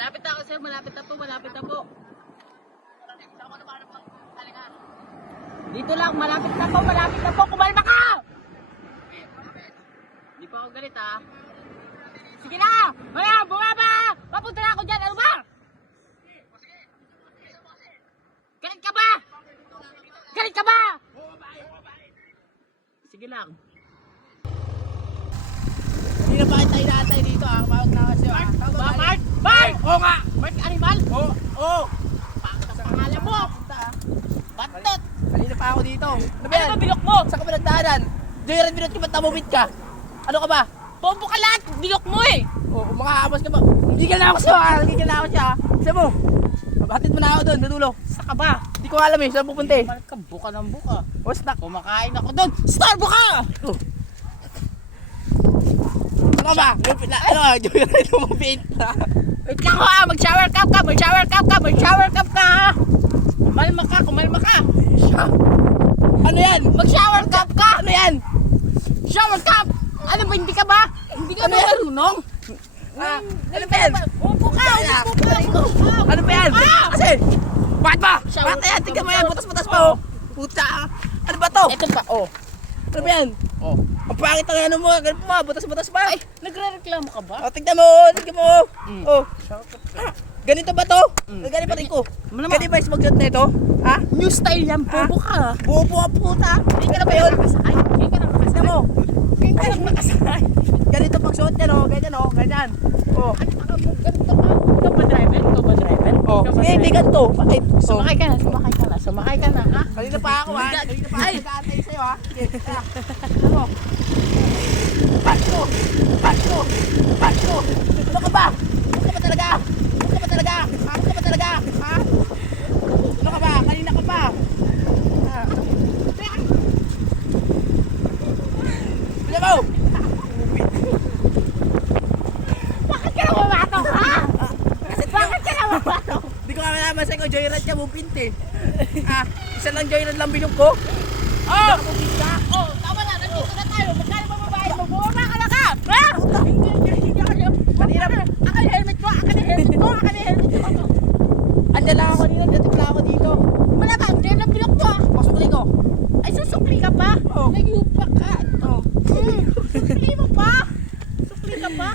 Malapit na ako sir, malapit na po, malapit na po. Dito lang, malapit na po, kumalma ka! Hindi pa ako galit ha. Sige na! Wala, bumaba! Papunta na ako dyan, ano ba? Galit ka ba? Galit ka ba? Sige lang. Hindi na bakit tayo naatay dito ah. Mawag na kasi ah. Mark! Mark! Oo nga. Mark Animal? Oo. Pangit ang pangalan mo! Batot! Kanina pa ako dito. Ano ba Ano yan? ba bilok mo? Saan ka ba nagdaanan? Joyride binot ka ba't namumit ka? Ano ka ba? Bombo ka lahat! Bilok mo eh! Oo, makakabas ka ba? Hindi ka na ako siya ah. Hindi ka na ako siya ah. Isa mo. Mabatid mo na ako doon, nadulo. Saan ka ba? Hindi ko alam eh, saan pupunta eh. Mark ka, buka ng buka. O, snack. Kumakain ako doon. Starbo ka! Ano ka ba? Ano ka? Joyride namumit na. Wait lang ho ah! Mag-shower cap ka! Mag-shower cap ka! Mag-shower cap ka ha! Kumalma ka! Kumalma ka! Ano yan? Mag-shower cap ka! Ano yan? Shower cap! Ano ba? Hindi ka ba? Hindi ka Ano ba yan? marunong? Ano ba yan? Upo ka! Upo ka! Ano ba yan? Kasi, bakit ba? Shower. Bakit yan? Tingnan mo yan, butas-butas pa oh. Puta ah. Ano ba to? Ito pa, oh. Ano ba yan? Oh. Ang pangit ang ano mo, ganun mo, butas-butas pa. Ay, nagre-reklamo ka ba? Oh, tignan mo, tignan mo. Mm. Oh. Ganito ba to? Ganito pa rin ko. Malamang. Ganito ba yung magsuot na ito? Ha? New style yan, bobo ka. Buo-buo ang puta. Hindi ka na ba yun? Ay, hindi ka nang Tignan mo. Hindi ka nang makasakay. Ganito pag suot yan oh, ganyan oh, ganyan. Oh. Ano mo, ganito ka? Ikaw ba driver? Ikaw ba driver? Oh. Ikaw ba Sige, hindi driver? ganito. Bakit? Oh. Sumakay ka na, sumakay ka na, sumakay ka na, ha? Kanina pa ako ha. Kanina pa ako Ay. nag-aantay sa'yo ha. Sige, tara. Ano? Pasko! Pasko! Pasko! Ano ka ba? Ano ka ba talaga? Ano ka ba talaga? Ano ka ba talaga? Ha? Ano ka ba? Kanina ka pa. Ah. Bila mo! Bakit ka na bumatok, ha? Bakit ka na bumatok? Hindi ko kakalaman sa'yo, joyride ka mong eh. Ah, isa lang joyride lang binog ko. Oh! Oh, tama na, nandito na tayo. Magkano ba babayad mo? Bumaba ka na ka! Ha? Hindi Kanina, Akin yung helmet ko! Akin yung helmet ko! Akin yung helmet ko! andyan lang ako kanina, dating lang ako dito. Wala ba? Diyan na bilok mo! Pasukli ko. Ay, susukli ka pa? Oh. Nag-yupa ka! Oh. Susukli mo pa? Susukli ka pa?